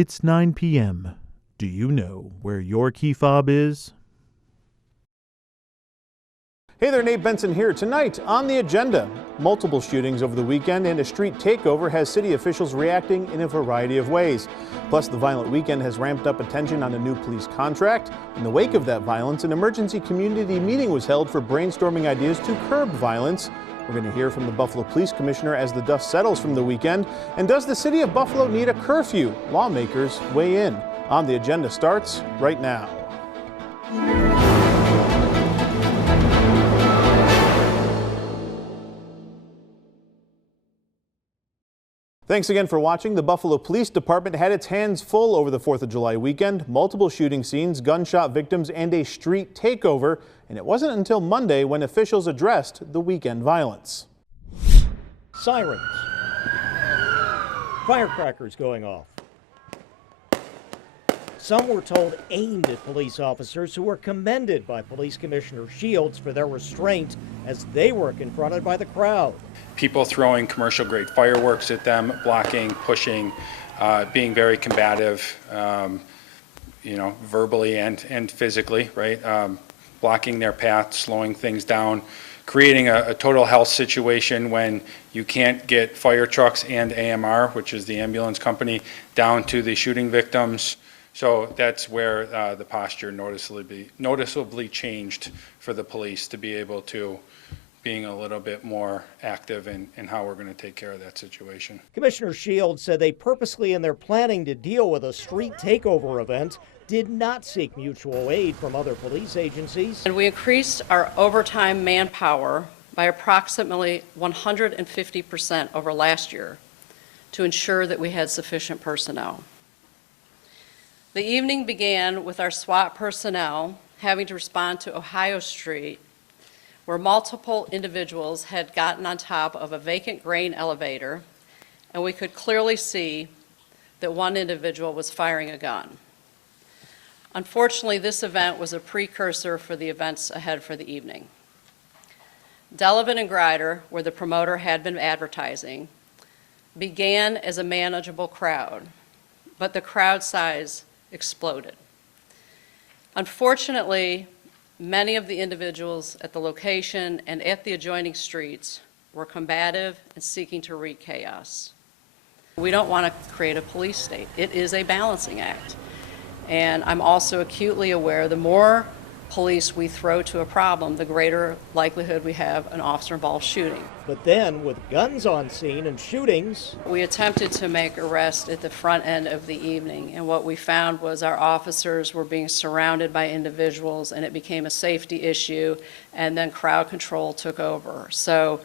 It's 9 p.m. Do you know where your key fob is? Hey there, Nate Benson here. Tonight on the agenda, multiple shootings over the weekend and a street takeover has city officials reacting in a variety of ways. Plus, the violent weekend has ramped up attention on a new police contract. In the wake of that violence, an emergency community meeting was held for brainstorming ideas to curb violence. We're going to hear from the Buffalo Police Commissioner as the dust settles from the weekend. And does the city of Buffalo need a curfew? Lawmakers weigh in. On the agenda starts right now. Thanks again for watching. The Buffalo Police Department had its hands full over the 4th of July weekend. Multiple shooting scenes, gunshot victims, and a street takeover. And it wasn't until Monday when officials addressed the weekend violence. Sirens. Firecrackers going off. Some were told aimed at police officers who were commended by Police Commissioner Shields for their restraint as they were confronted by the crowd. People throwing commercial-grade fireworks at them, blocking, pushing, being very combative, verbally and physically, right? Blocking their path, slowing things down, creating a total health situation when you can't get fire trucks and AMR, which is the ambulance company, down to the shooting victims. So that's where the posture noticeably changed for the police to be able to being a little bit more active in how we're going to take care of that situation. Commissioner Shields said they purposely, in their planning to deal with a street takeover event, did not seek mutual aid from other police agencies. And we increased our overtime manpower by approximately 150% over last year to ensure that we had sufficient personnel. The evening began with our SWAT personnel having to respond to Ohio Street, where multiple individuals had gotten on top of a vacant grain elevator, and we could clearly see that one individual was firing a gun. Unfortunately, this event was a precursor for the events ahead for the evening. Delavan and Grider, where the promoter had been advertising, began as a manageable crowd, but the crowd size exploded. Unfortunately, many of the individuals at the location and at the adjoining streets were combative and seeking to wreak chaos. We don't want to create a police state. It is a balancing act. And I'm also acutely aware the more police we throw to a problem, the greater likelihood we have an officer-involved shooting. But then, with guns on scene and shootings, we attempted to make arrests at the front end of the evening, and what we found was our officers were being surrounded by individuals, and it became a safety issue, and then crowd control took over. So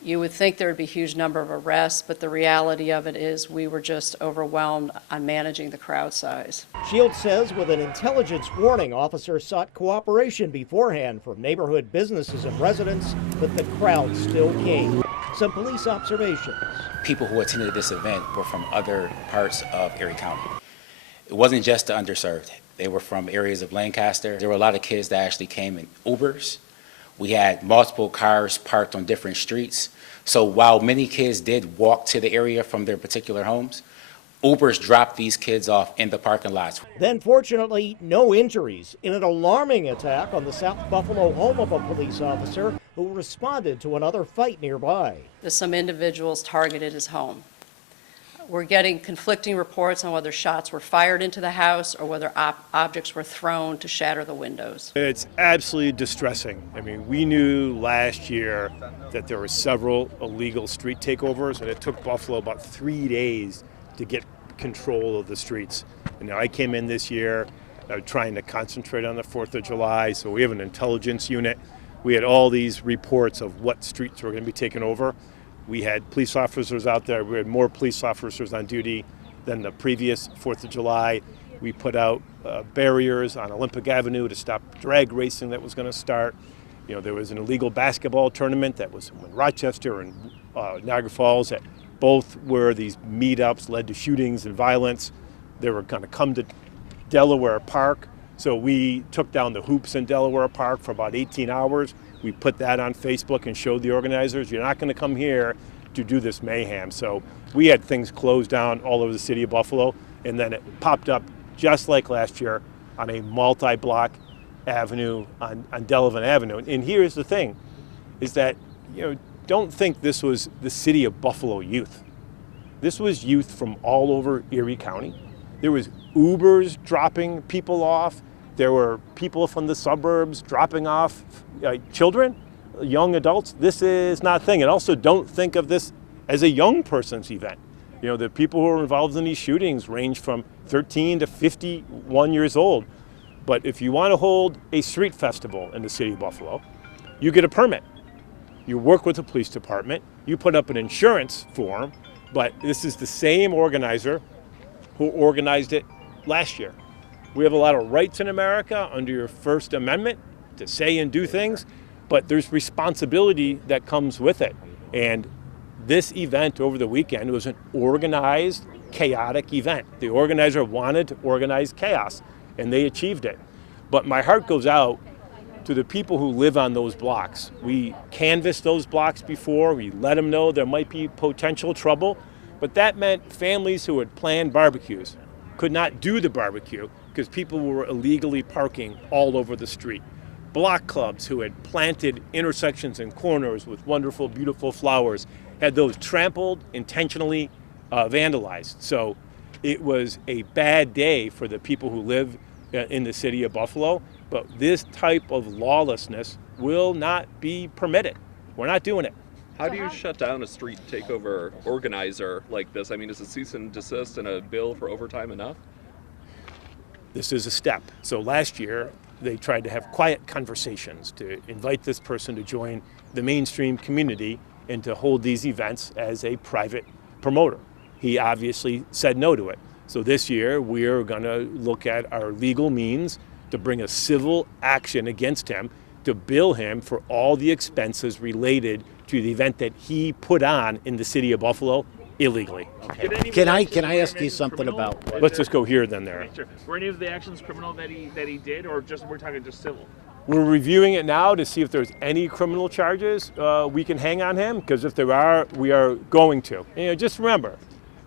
you would think there would be a huge number of arrests, but the reality of it is we were just overwhelmed on managing the crowd size. Shields says with an intelligence warning, officers sought cooperation beforehand from neighborhood businesses and residents, but the crowd still came. Some police observations. People who attended this event were from other parts of Erie County. It wasn't just the underserved. They were from areas of Lancaster. There were a lot of kids that actually came in Ubers. We had multiple cars parked on different streets. So while many kids did walk to the area from their particular homes, Ubers dropped these kids off in the parking lots. Then, fortunately, no injuries in an alarming attack on the South Buffalo home of a police officer who responded to another fight nearby. Some individuals targeted his home. We're getting conflicting reports on whether shots were fired into the house or whether objects were thrown to shatter the windows. It's absolutely distressing. I mean, we knew last year that there were several illegal street takeovers, and it took Buffalo about 3 days to get control of the streets. And I came in this year trying to concentrate on the 4th of July, so we have an intelligence unit. We had all these reports of what streets were going to be taken over. We had police officers out there. We had more police officers on duty than the previous 4th of July. We put out barriers on Olympic Avenue to stop drag racing that was going to start. You know, there was an illegal basketball tournament that was in Rochester and Niagara Falls that both where these meetups led to shootings and violence. They were going to come to Delaware Park. So we took down the hoops in Delaware Park for about 18 hours. We put that on Facebook and showed the organizers, you're not going to come here to do this mayhem. So we had things closed down all over the city of Buffalo. And then it popped up just like last year on a multi-block avenue on Delavan Avenue. And here's the thing, is that, don't think this was the city of Buffalo youth. This was youth from all over Erie County. There was Ubers dropping people off. There were people from the suburbs dropping off children, young adults. This is not a thing. And also don't think of this as a young person's event. The people who are involved in these shootings range from 13 to 51 years old. But if you want to hold a street festival in the city of Buffalo, you get a permit. You work with the police department, you put up an insurance form, but this is the same organizer who organized it last year. We have a lot of rights in America under your First Amendment to say and do things, but there's responsibility that comes with it. And this event over the weekend was an organized, chaotic event. The organizer wanted to organize chaos, and they achieved it. But my heart goes out to the people who live on those blocks. We canvassed those blocks before. We let them know there might be potential trouble, but that meant families who had planned barbecues could not do the barbecue because people were illegally parking all over the street. Block clubs who had planted intersections and corners with wonderful, beautiful flowers had those trampled, intentionally vandalized. So it was a bad day for the people who live in the city of Buffalo, but this type of lawlessness will not be permitted. We're not doing it. How do you shut down a street takeover organizer like this? I mean, is a cease and desist and a bill for overtime enough? This is a step. So last year, they tried to have quiet conversations to invite this person to join the mainstream community and to hold these events as a private promoter. He obviously said no to it. So this year, we're going to look at our legal means to bring a civil action against him to bill him for all the expenses related to the event that he put on in the city of Buffalo illegally. Okay. Can I ask you something about? Let's just go here then there. Sure. Were any of the actions criminal that he did, or we're talking just civil? We're reviewing it now to see if there's any criminal charges we can hang on him, because if there are, we are going to. Just remember,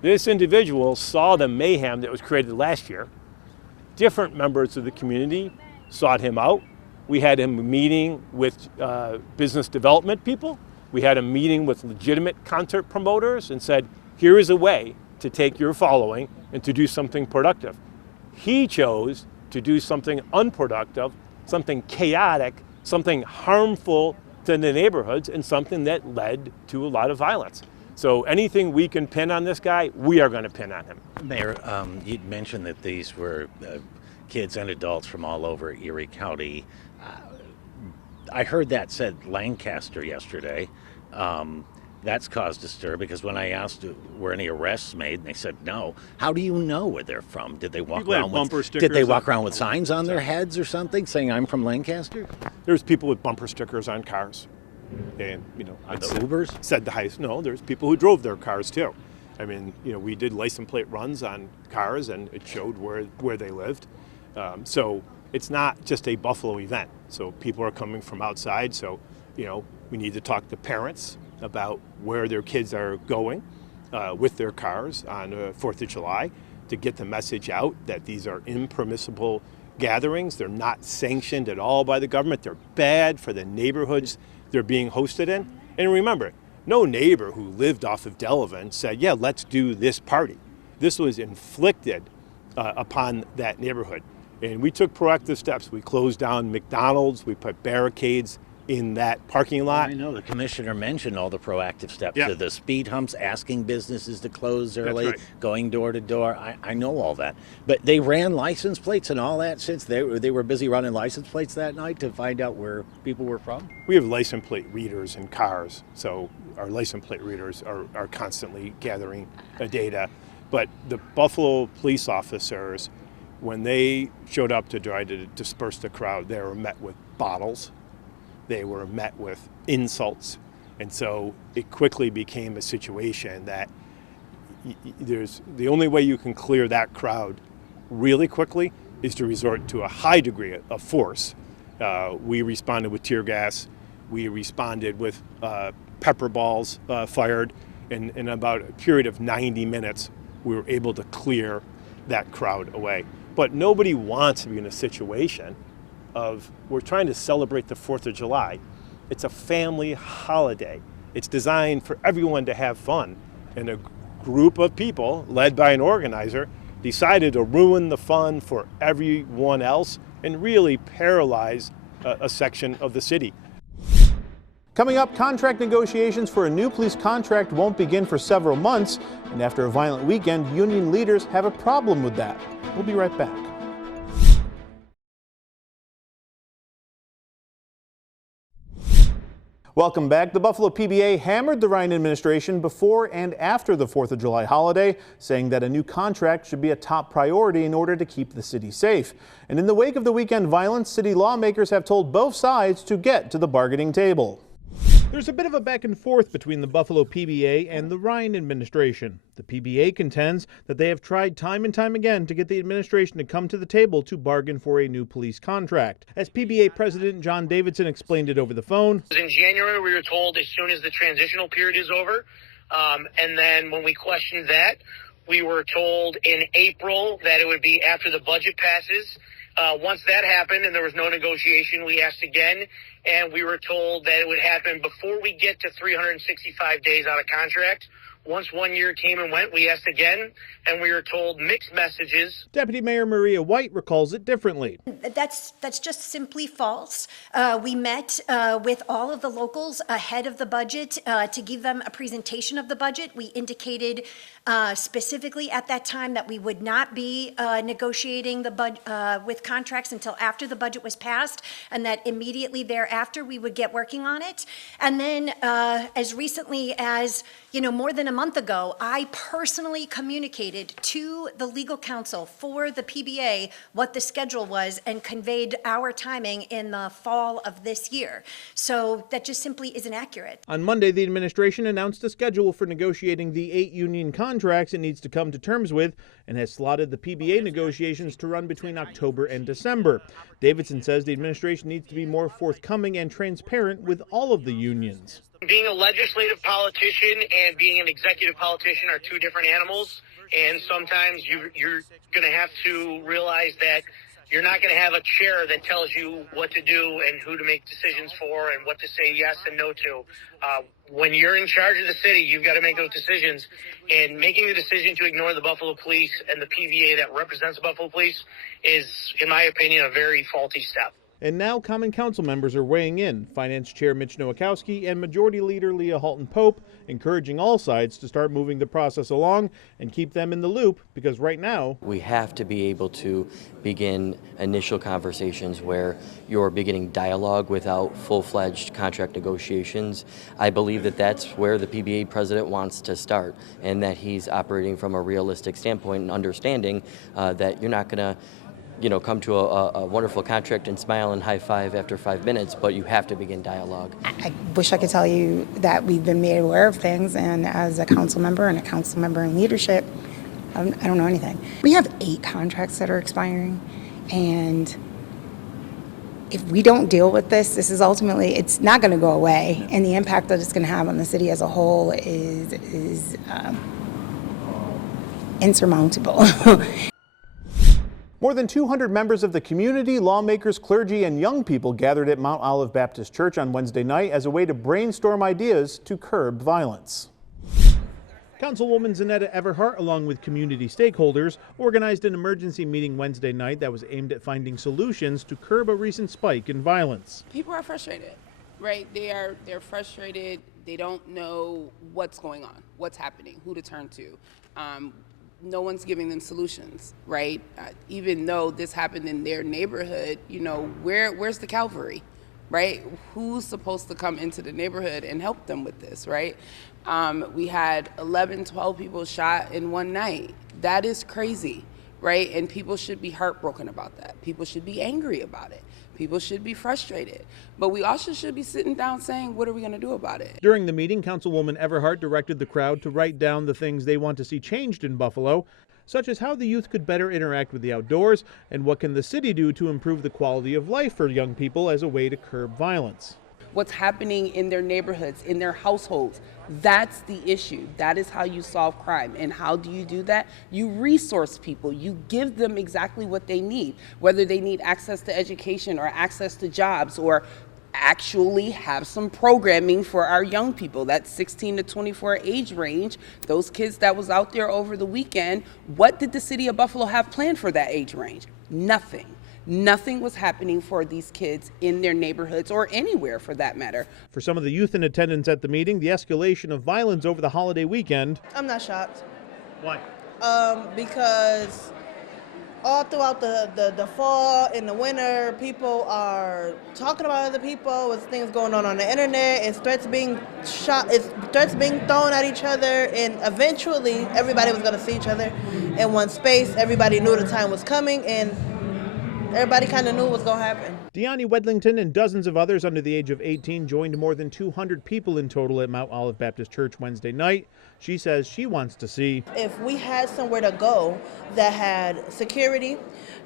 this individual saw the mayhem that was created last year. Different members of the community sought him out. We had him meeting with business development people. We had a meeting with legitimate concert promoters and said, here is a way to take your following and to do something productive. He chose to do something unproductive, something chaotic, something harmful to the neighborhoods, and something that led to a lot of violence. So anything we can pin on this guy, we are going to pin on him. Mayor, you'd mentioned that these were kids and adults from all over Erie County. I heard that said Lancaster yesterday. That's caused a stir because when I asked were any arrests made, they said no. How do you know where they're from? Did they walk around with did they walk around with signs on their heads or something saying I'm from Lancaster? There's people with bumper stickers on cars. And on the Ubers? Said the highest. No, there's people who drove their cars too. I mean, we did license plate runs on cars and it showed where they lived. So it's not just a Buffalo event. So people are coming from outside. So, we need to talk to parents about where their kids are going with their cars on 4th of July to get the message out that these are impermissible gatherings. They're not sanctioned at all by the government. They're bad for the neighborhoods they're being hosted in. And remember, no neighbor who lived off of Delavan said, yeah, let's do this party. This was inflicted upon that neighborhood. And we took proactive steps. We closed down McDonald's. We put barricades in that parking lot. I know the commissioner mentioned all the proactive steps, Yeah. the speed humps, asking businesses to close early, right. going door to door. I know all that. But they ran license plates and all that since they were busy running license plates that night to find out where people were from? We have license plate readers in cars, so our license plate readers are constantly gathering data. But the Buffalo police officers, when they showed up to try to disperse the crowd, they were met with bottles. They were met with insults. And so it quickly became a situation that there's the only way you can clear that crowd really quickly is to resort to a high degree of force. We responded with tear gas. We responded with pepper balls fired. And in about a period of 90 minutes, we were able to clear that crowd away. But nobody wants to be in a situation of we're trying to celebrate the 4th of July. It's a family holiday. It's designed for everyone to have fun. And a group of people, led by an organizer, decided to ruin the fun for everyone else and really paralyze a section of the city. Coming up, contract negotiations for a new police contract won't begin for several months, and after a violent weekend, union leaders have a problem with that. We'll be right back. Welcome back. The Buffalo PBA hammered the Ryan administration before and after the 4th of July holiday, saying that a new contract should be a top priority in order to keep the city safe. And in the wake of the weekend violence, city lawmakers have told both sides to get to the bargaining table. There's a bit of a back and forth between the Buffalo PBA and the Ryan administration. The PBA contends that they have tried time and time again to get the administration to come to the table to bargain for a new police contract. As PBA President John Davidson explained it over the phone, in January, we were told as soon as the transitional period is over. And then when we questioned that, we were told in April that it would be after the budget passes. Once that happened and there was no negotiation, we asked again, and we were told that it would happen before we get to 365 days out of contract. Once 1 year came and went, we asked again, and we were told mixed messages. Deputy Mayor Maria White recalls it differently. That's just simply false. We met with all of the locals ahead of the budget to give them a presentation of the budget. We indicated specifically at that time that we would not be negotiating with contracts until after the budget was passed, and that immediately thereafter we would get working on it. And then as recently as more than a month ago, I personally communicated to the legal counsel for the PBA what the schedule was and conveyed our timing in the fall of this year. So that just simply isn't accurate. On Monday, the administration announced a schedule for negotiating the 8 union contracts it needs to come to terms with and has slotted the PBA negotiations to run between October and December. Davidson says the administration needs to be more forthcoming and transparent with all of the unions. Being a legislative politician and being an executive politician are two different animals, and sometimes you're going to have to realize that you're not going to have a chair that tells you what to do and who to make decisions for and what to say yes and no to. When you're in charge of the city, you've got to make those decisions, and making the decision to ignore the Buffalo Police and the PBA that represents the Buffalo Police is, in my opinion, a very faulty step. And now Common Council members are weighing in. Finance Chair Mitch Nowakowski and Majority Leader Leah Halton-Pope encouraging all sides to start moving the process along and keep them in the loop, because right now we have to be able to begin initial conversations where you're beginning dialogue without full-fledged contract negotiations. I believe that that's where the PBA president wants to start, and that he's operating from a realistic standpoint and understanding that you're not going to come to a wonderful contract and smile and high five after 5 minutes, but you have to begin dialogue. I wish I could tell you that we've been made aware of things, and as a council member and a council member in leadership, I don't know anything. We have 8 contracts that are expiring, and if we don't deal with this is ultimately, it's not going to go away, and the impact that it's going to have on the city as a whole is insurmountable. More than 200 members of the community, lawmakers, clergy, and young people gathered at Mount Olive Baptist Church on Wednesday night as a way to brainstorm ideas to curb violence. Councilwoman Zanetta Everhart, along with community stakeholders, organized an emergency meeting Wednesday night that was aimed at finding solutions to curb a recent spike in violence. People are frustrated, right? They're frustrated. They don't know what's going on, what's happening, who to turn to. No one's giving them solutions, right? Even though this happened in their neighborhood, where's the cavalry, right? Who's supposed to come into the neighborhood and help them with this, right? We had 11, 12 people shot in one night. That is crazy, right? And people should be heartbroken about that. People should be angry about it. People should be frustrated. But we also should be sitting down saying, what are we going to do about it? During the meeting, Councilwoman Everhart directed the crowd to write down the things they want to see changed in Buffalo, such as how the youth could better interact with the outdoors and what can the city do to improve the quality of life for young people as a way to curb violence. what's happening in their neighborhoods, in their households. That's the issue. That is how you solve crime. And how do you do that? You resource people. You give them exactly what they need, whether they need access to education or access to jobs, or actually have some programming for our young people, that 16 to 24 age range, those kids that was out there over the weekend. What did the city of Buffalo have planned for that age range? Nothing. Nothing was happening for these kids in their neighborhoods or anywhere for that matter. For some of the youth in attendance at the meeting, the escalation of violence over the holiday weekend. I'm not shocked. Why? Because all throughout the fall and the winter, people are talking about other people. With things going on the internet, it's threats being shot, it's threats being thrown at each other, and eventually everybody was going to see each other in one space. Everybody knew the time was coming, and everybody kind of knew what was going to happen. Deani Wedlington and dozens of others under the age of 18 joined more than 200 people in total at Mount Olive Baptist Church Wednesday night. She says she wants to see if we had somewhere to go that had security,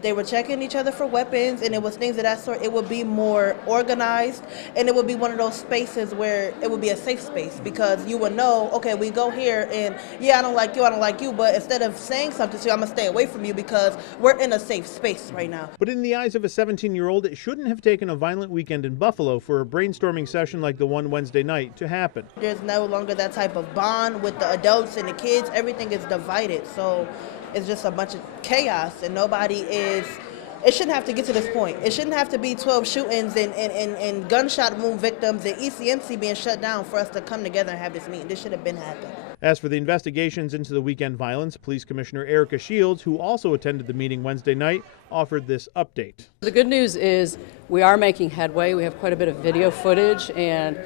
they were checking each other for weapons, and it was things of that sort, it would be more organized, and it would be one of those spaces where it would be a safe space, because you would know, okay, we go here, and yeah, I don't like you, but instead of saying something to you, I'm going to stay away from you because we're in a safe space right now. But in the eyes of a 17-year-old, it shouldn't have taken a violent weekend in Buffalo for a brainstorming session like the one Wednesday night to happen. There's no longer that type of bond with the adults and the kids. Everything is divided, so it's just a bunch of chaos, and it shouldn't have to get to this point. It shouldn't have to be 12 shootings and gunshot wound victims and ECMC being shut down for us to come together and have this meeting. This should have been happening. As for the investigations into the weekend violence, Police Commissioner Erica Shields, who also attended the meeting Wednesday night, offered this update. The good news is we are making headway. We have quite a bit of video footage, and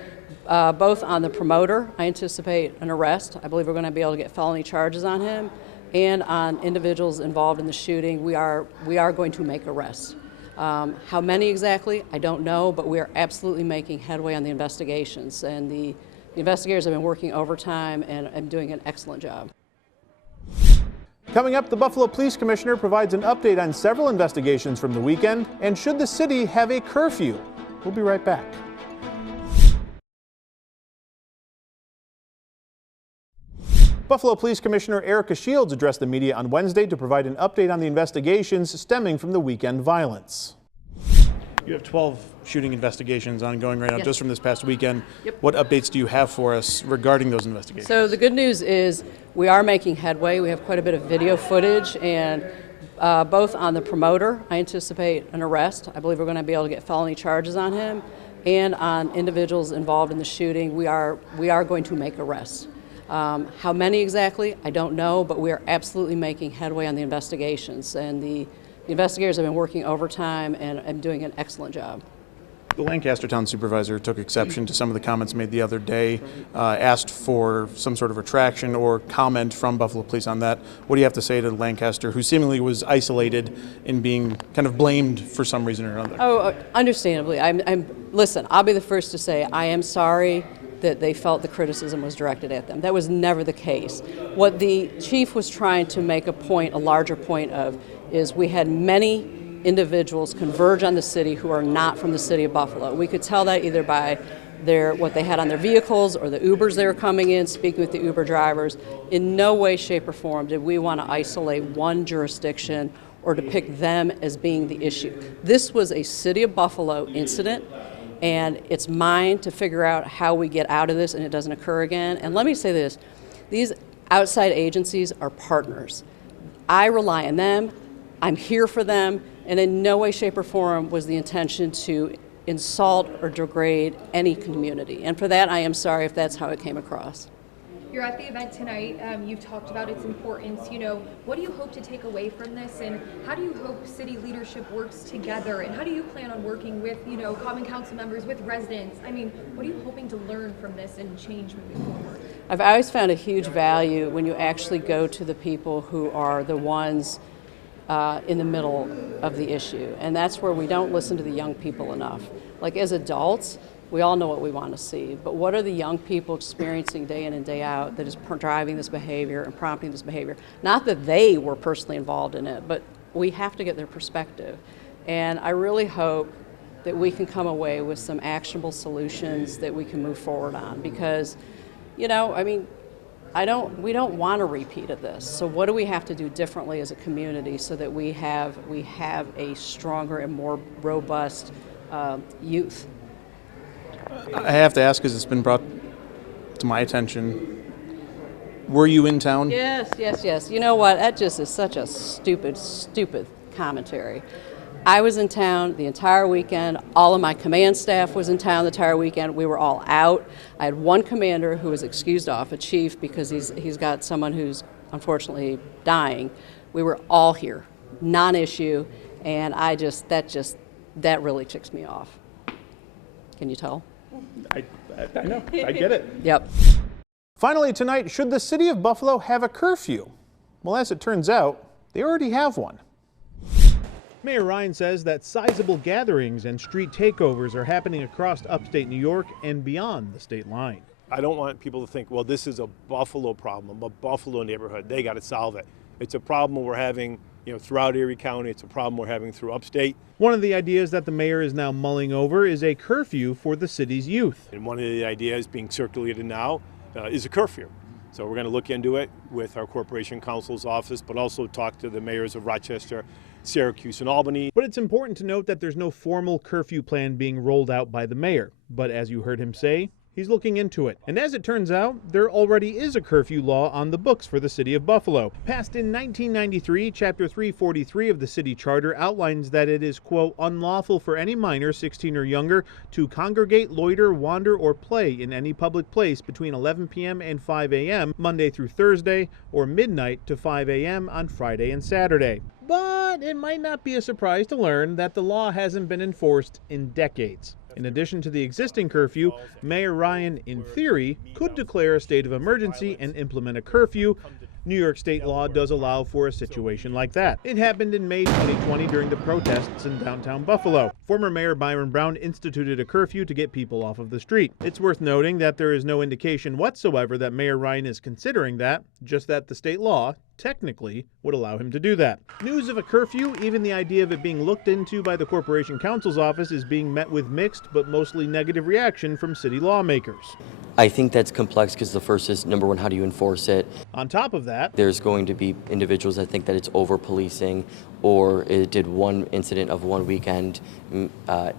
both on the promoter, I anticipate an arrest. I believe we're going to be able to get felony charges on him. And on individuals involved in the shooting, we are going to make arrests. How many exactly, I don't know, but we are absolutely making headway on the investigations. And the investigators have been working overtime and doing an excellent job. Coming up, the Buffalo Police Commissioner provides an update on several investigations from the weekend, and should the city have a curfew? We'll be right back. Buffalo Police Commissioner Erica Shields addressed the media on Wednesday to provide an update on the investigations stemming from the weekend violence. You have 12 shooting investigations ongoing right now, Yes. just from this past weekend. Yep. What updates do you have for us regarding those investigations? So the good news is we are making headway. We have quite a bit of video footage, and both on the promoter, I anticipate an arrest. I believe we're going to be able to get felony charges on him. And on individuals involved in the shooting, we are going to make arrests. How many exactly, I don't know, but we are absolutely making headway on the investigations. And the investigators have been working overtime and doing an excellent job. The Lancaster Town Supervisor took exception to some of the comments made the other day, asked for some sort of retraction or comment from Buffalo Police on that. What do you have to say to Lancaster, who seemingly was isolated in being kind of blamed for some reason or another? Oh, understandably. Listen, I'll be the first to say I am sorry that they felt the criticism was directed at them. That was never the case. What the chief was trying to make a larger point of, is we had many individuals converge on the city who are not from the city of Buffalo. We could tell that either by what they had on their vehicles or the Ubers they were coming in, speaking with the Uber drivers. In no way, shape, or form did we want to isolate one jurisdiction or depict them as being the issue. This was a city of Buffalo incident, and it's mine to figure out how we get out of this and it doesn't occur again. And let me say this, these outside agencies are partners. I rely on them, I'm here for them, and in no way, shape, or form was the intention to insult or degrade any community. And for that, I am sorry if that's how it came across. You're at the event tonight. You've talked about its importance. What do you hope to take away from this, and how do you hope city leadership works together, and how do you plan on working with, common council members, with residents? I mean, what are you hoping to learn from this and change moving forward? I've always found a huge value when you actually go to the people who are the ones in the middle of the issue, and that's where we don't listen to the young people enough. Like, as adults, we all know what we want to see, but what are the young people experiencing day in and day out that is driving this behavior and prompting this behavior? Not that they were personally involved in it, but we have to get their perspective. And I really hope that we can come away with some actionable solutions that we can move forward on. Because, you know, I mean, we don't want a repeat of this. So what do we have to do differently as a community so that we have a stronger and more robust youth? I have to ask, because it's been brought to my attention. Were you in town? Yes. You know what? That just is such a stupid commentary. I was in town the entire weekend. All of my command staff was in town the entire weekend. We were all out. I had one commander who was excused off, a chief, because he's got someone who's unfortunately dying. We were all here, non-issue, and that really ticks me off. Can you tell? I know. I get it. Yep. Finally tonight, should the city of Buffalo have a curfew? Well, as it turns out, they already have one. Mayor Ryan says that sizable gatherings and street takeovers are happening across upstate New York and beyond the state line. I don't want people to think, well, this is a Buffalo problem, a Buffalo neighborhood. They got to solve it. It's a problem we're having, throughout Erie County. It's a problem we're having through upstate. One of the ideas that the mayor is now mulling over is a curfew for the city's youth. And one of the ideas being circulated now is a curfew. So we're going to look into it with our Corporation Counsel's office, but also talk to the mayors of Rochester, Syracuse, and Albany. But it's important to note that there's no formal curfew plan being rolled out by the mayor. But as you heard him say, he's looking into it. And as it turns out, there already is a curfew law on the books for the city of Buffalo. Passed in 1993, Chapter 343 of the city charter outlines that it is, quote, unlawful for any minor 16 or younger to congregate, loiter, wander, or play in any public place between 11 p.m. and 5 a.m. Monday through Thursday, or midnight to 5 a.m. on Friday and Saturday. But it might not be a surprise to learn that the law hasn't been enforced in decades. In addition to the existing curfew, Mayor Ryan, in theory, could declare a state of emergency and implement a curfew. New York state law does allow for a situation like that. It happened in May 2020 during the protests in downtown Buffalo. Former Mayor Byron Brown instituted a curfew to get people off of the street. It's worth noting that there is no indication whatsoever that Mayor Ryan is considering that, just that the state law technically would allow him to do that. News of a curfew, even the idea of it being looked into by the Corporation Counsel's office, is being met with mixed but mostly negative reaction from city lawmakers. I think that's complex because the first is, number one, how do you enforce it? On top of that, there's going to be individuals that think that it's over-policing, or it did one incident of one weekend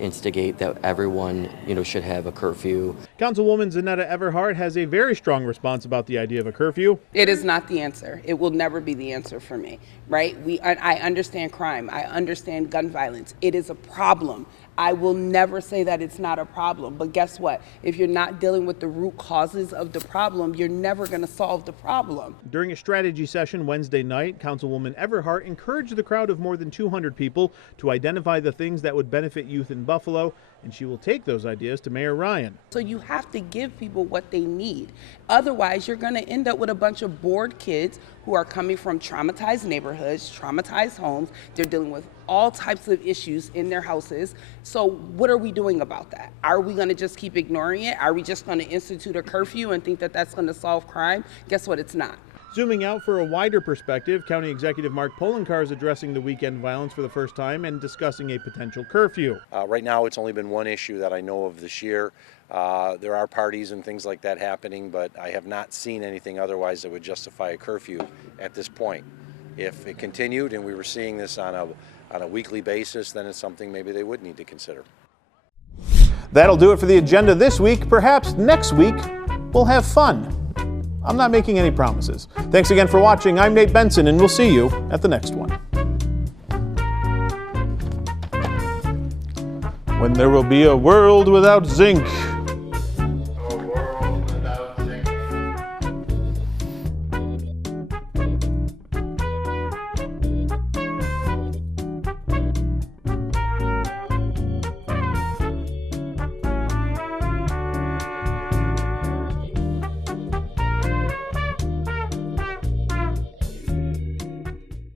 instigate that everyone, should have a curfew. Councilwoman Zanetta Everhart has a very strong response about the idea of a curfew. It is not the answer. It will never be the answer for me, right? I understand crime. I understand gun violence. It is a problem. I will never say that it's not a problem, but guess what? If you're not dealing with the root causes of the problem, you're never going to solve the problem. During a strategy session Wednesday night, Councilwoman Everhart encouraged the crowd of more than 200 people to identify the things that would benefit youth in Buffalo, and she will take those ideas to Mayor Ryan. So you have to give people what they need. Otherwise, you're going to end up with a bunch of bored kids who are coming from traumatized neighborhoods, traumatized homes. They're dealing with all types of issues in their houses. So what are we doing about that? Are we going to just keep ignoring it? Are we just going to institute a curfew and think that that's going to solve crime? Guess what? It's not. Zooming out for a wider perspective, County Executive Mark Poloncarz is addressing the weekend violence for the first time and discussing a potential curfew. Right now, it's only been one issue that I know of this year. There are parties and things like that happening, but I have not seen anything otherwise that would justify a curfew at this point. If it continued and we were seeing this on a weekly basis, then it's something maybe they would need to consider. That'll do it for the agenda this week. Perhaps next week we'll have fun. I'm not making any promises. Thanks again for watching. I'm Nate Benson, and we'll see you at the next one. When there will be a world without zinc.